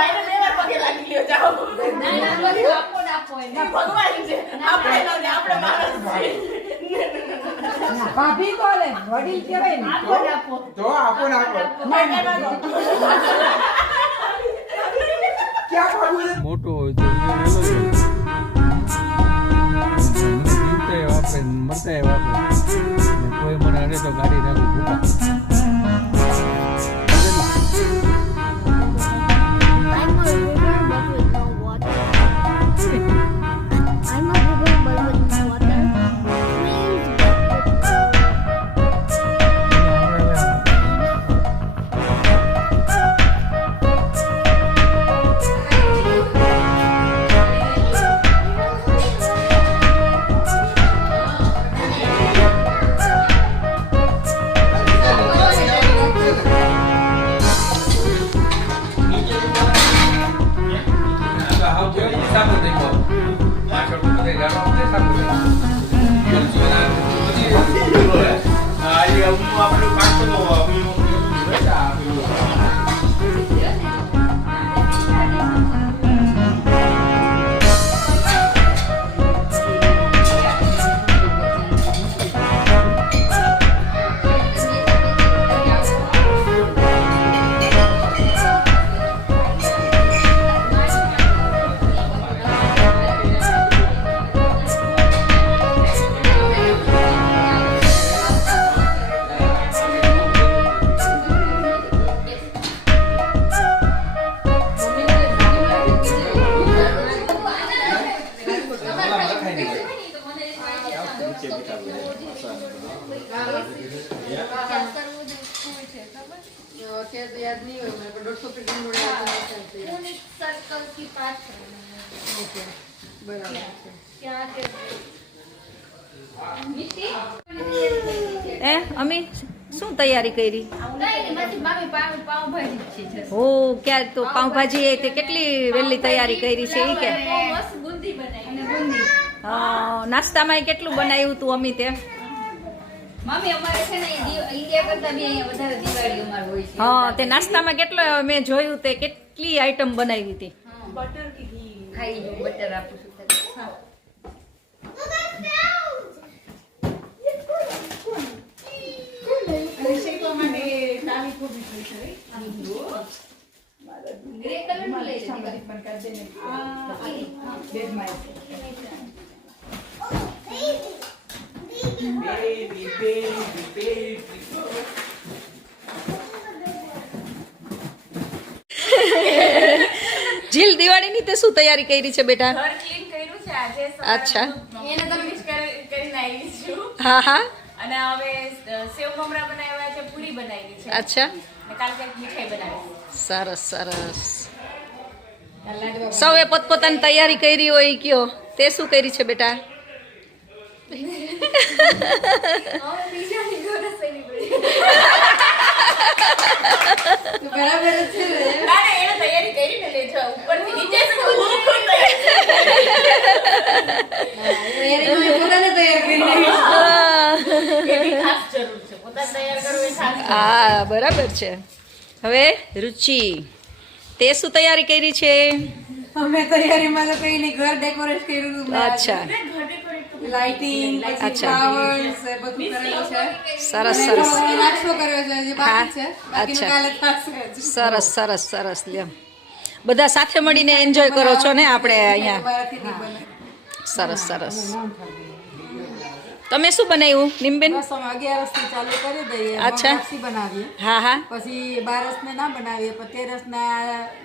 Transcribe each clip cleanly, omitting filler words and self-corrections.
ભાઈને બે વાર પગે લાગી લ્યો જાઓ. ભગવાન છે આપણે નો ને આપણે માણસ છે. ભાભી કોલે વડીલ કહેવાય ને. તો આપો ને આપો. ક્યાં ભાગવું છે? મોટો હોય તો વાપરે મરતા વાપરે કોઈ મને અડે તો ગાડી નાખું ભૂકા. અમે શું તૈયારી કરી? હો ક્યાં તો પાઉંભાજી તે કેટલી વહેલી તૈયારી કરી છે એ કે નાસ્તામાં કેટલું બનાવ્યું તું અમી તે? હા તે નાસ્તામાં કેટલો મેં જોયું તે કેટલી આઈટમ બનાવી હતી. બટર આપું છું. જીલ દિવાળીની તે શું તૈયારી કરી છે બેટા? ઘર ક્લીન કર્યું છે આજે. અચ્છા. એને તો મિક્સ કરીને આવી છું. હા હા. અને હવે સેવ મમરા બનાવ્યા છે, પૂરી બનાવી છે. અચ્છા. અને કાલ કંઈક મીઠાઈ બનાવી. સરસ સરસ. સૌએ પોતપોતાની તૈયારી કરી હોય કયો તે શું કરી છે બેટા? તૈયારી કરીને લેજો ઉપરથી નીચે હા બરાબર છે. હવે રુચિ તે શું તૈયારી કરી છે? અમે તૈયારીમાં તો કઈ નહીં, ઘર ડેકોરેટ કર્યું હતું. અચ્છા લાઇટિંગ, ફ્લાવર્સ બધું કરેલું છે. સરસ સરસ. નાસ્તો કર્યો છે, જે બાકી છે બાકીનું અચ્છા. કાલે થશે. સરસ સરસ સરસ. લ્યો બધા સાથે મળીને એન્જોય કરો છો ને આપણે અહીંયા. બહારથી નહીં બને. સરસ સરસ. તમે શું બનાવ્યું નિમબેન? બસ અમે 11 થી ચાલુ કરી દઈએ. અચ્છા. લાપસી બનાવીએ, હા હા. પછી 12 ને ના બનાવીએ, પછી 13 ના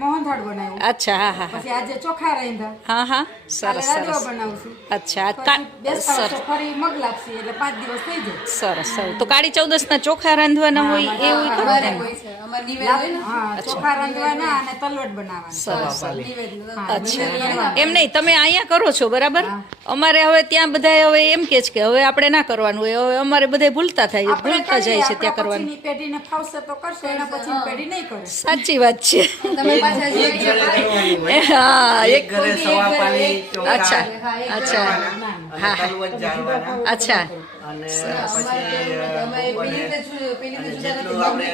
મોહનથાળ બનાવ્યું, અચ્છા હા હા પછી આજે ચોખા રાંધા, હા હા. કાલે સરસ રાજવા સરસ. બનાવશું, અચ્છા પછી બેસતા વર્ષે ફરી મગ લાપસી, એટલે 5 દિવસ થઈ જાય. સરસ સરસ. તો કાળી ચૌદસ ના ચોખા રાંધવાના હોય એવું ખરું અમારે ને? હોય છે, અમારે નિવેદ હોય ને. હા, ચોખા રાંધવાના અને તલવટ બનાવવાના. સરસ. નિવેદ. અચ્છા એમ નહીં, તમે અહીંયા કરો છો બરાબર. અમારે હવે ત્યાં બધા હવે એમ કે છે કે હવે આપણે ના કરવાનું હોય, હવે અમારે બધા ભૂલતા થાય, ભૂલતા જાય છે ત્યાં કરવાનું. પછીની પેઢીને ફાવશે તો કરશે, એના પછીની પેઢી નહીં કરે. સાચી વાત છે. તમે પાછા જે હા એક ઘરે સવા પાણી અચ્છા અચ્છા હા હા તલવટ જાળવાના. અચ્છા અને પછી જેટલું આપણે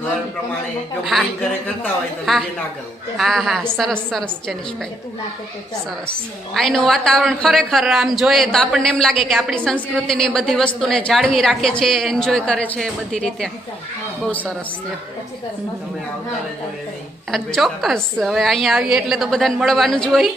ઘર પ્રમાણે જો બુકિંગ ઘરે કરતા હોય તો બીજે ના કરવું. હા હા સરસ સરસ જનીશભાઈ સરસ અહીંનું વાતાવરણ ખરેખર આમ જોઈએ તો આપણને એમ લાગે કે આપણી સંસ્કૃતિની બધી વસ્તુને જાળવી રાખે છે એન્જોય કરે છે બધી રીતે બહુ સરસ છે તમે આવતા રહેજો એવી. ચોક્કસ હવે અહીંયા આવીએ એટલે તો બધાને મળવાનું જ હોય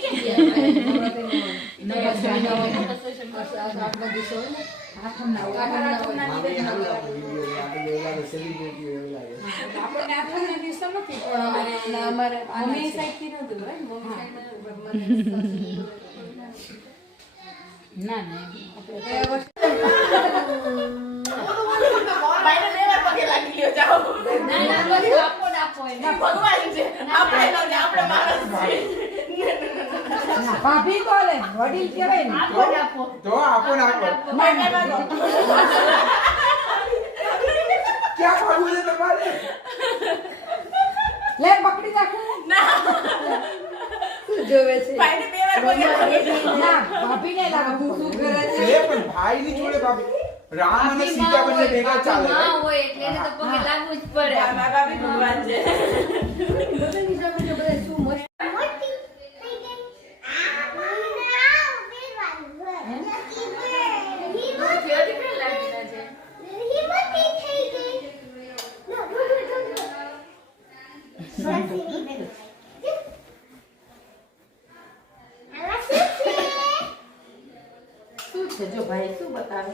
મામી હારું લાગે વિડીયો આપણે એવું લાગે સેલિબ્રિટી એવું લાગે. આપણને આઠમના દિવસે નથી પણ અમારે મમ્મી સાઈડથી નહોતું, right? મમ્મી સાઈડમાં ના ના આપણે ભાભી તો લે વડીલ કહેવાય ને તો આપો ને આપો ક્યાં ભાગવું છે તમારે લે પકડી રાખો શું જોવે છે ના ભાભી ને લાગે તું શું કરે છે એ પણ ભાઈની જોડે ભાભી રામ અને સીતા બંને ભેગા ચાલે માં હોય એટલે એને તો પગે લાગવું જ પડે. ભગવાન છે. શું છે જો ભાઈ શું બતાવે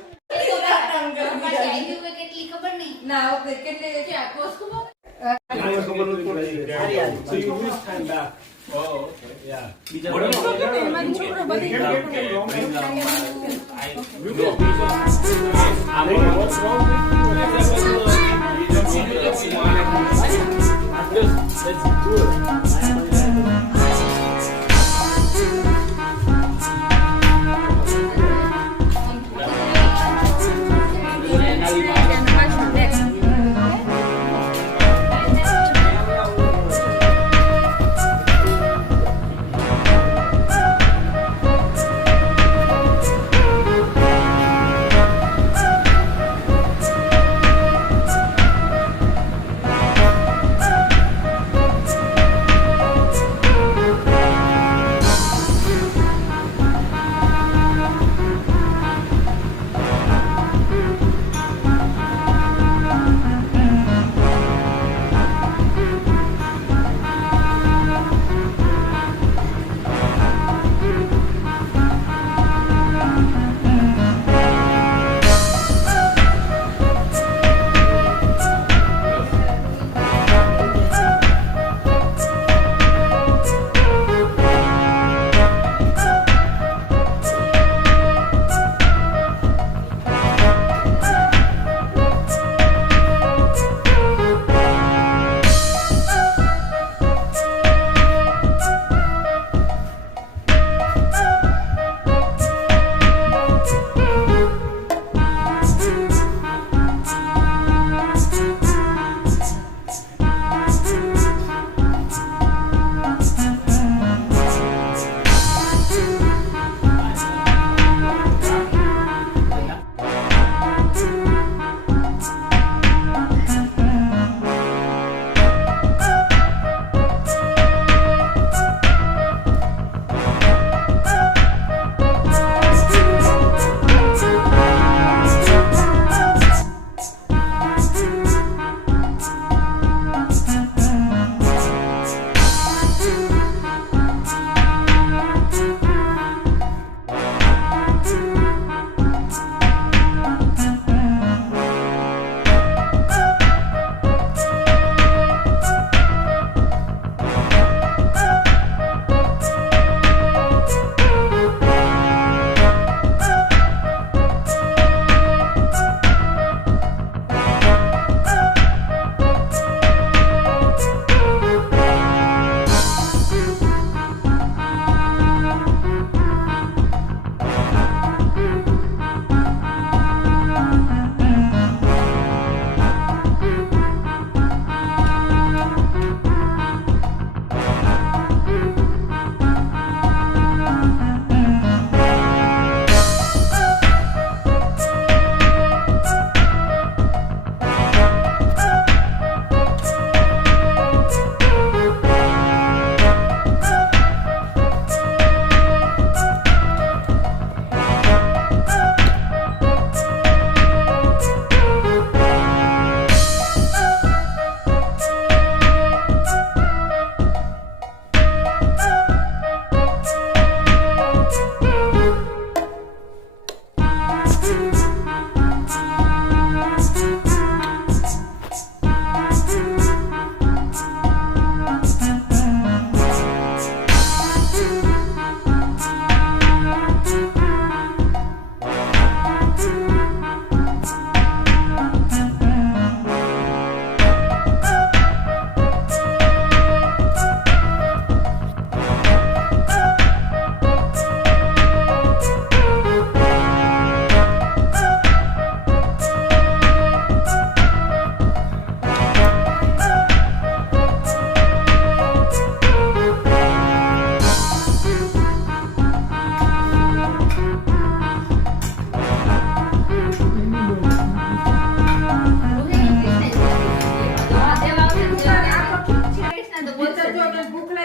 કેટલી ખબર નહીં. ના ઓકે કેટલે છે આ કોસ્ટ ખબર એમાં છોકરો બધી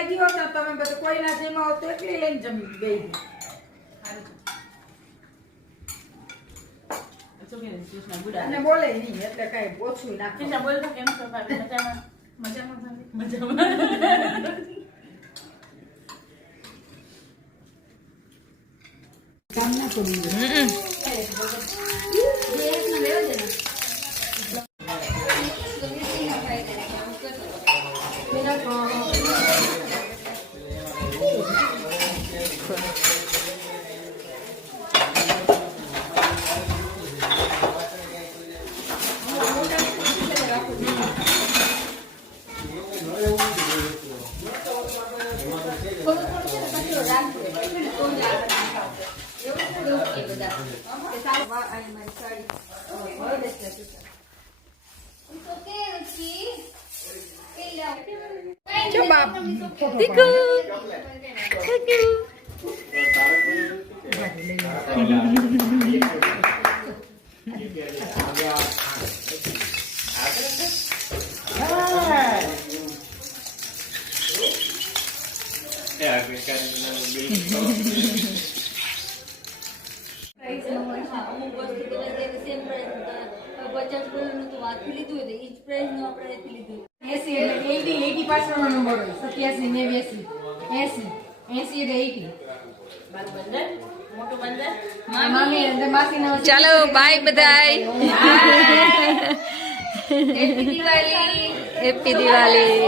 બનાવી દો ને તમે બધું કોઈના જેમાં હોત તો એકલી લઈને જમી બે અને બોલે નહીં એટલે કઈ ઓછું નાખે કૃષ્ણ બોલ તો કેમ છો ભાભી? મજામાં? મજામાં ભાભી? મજામાં. કામ ના કરવું જો બાપ દીકુ મોટું બંદર. ચાલો બાય બધાય હેપી દિવાળી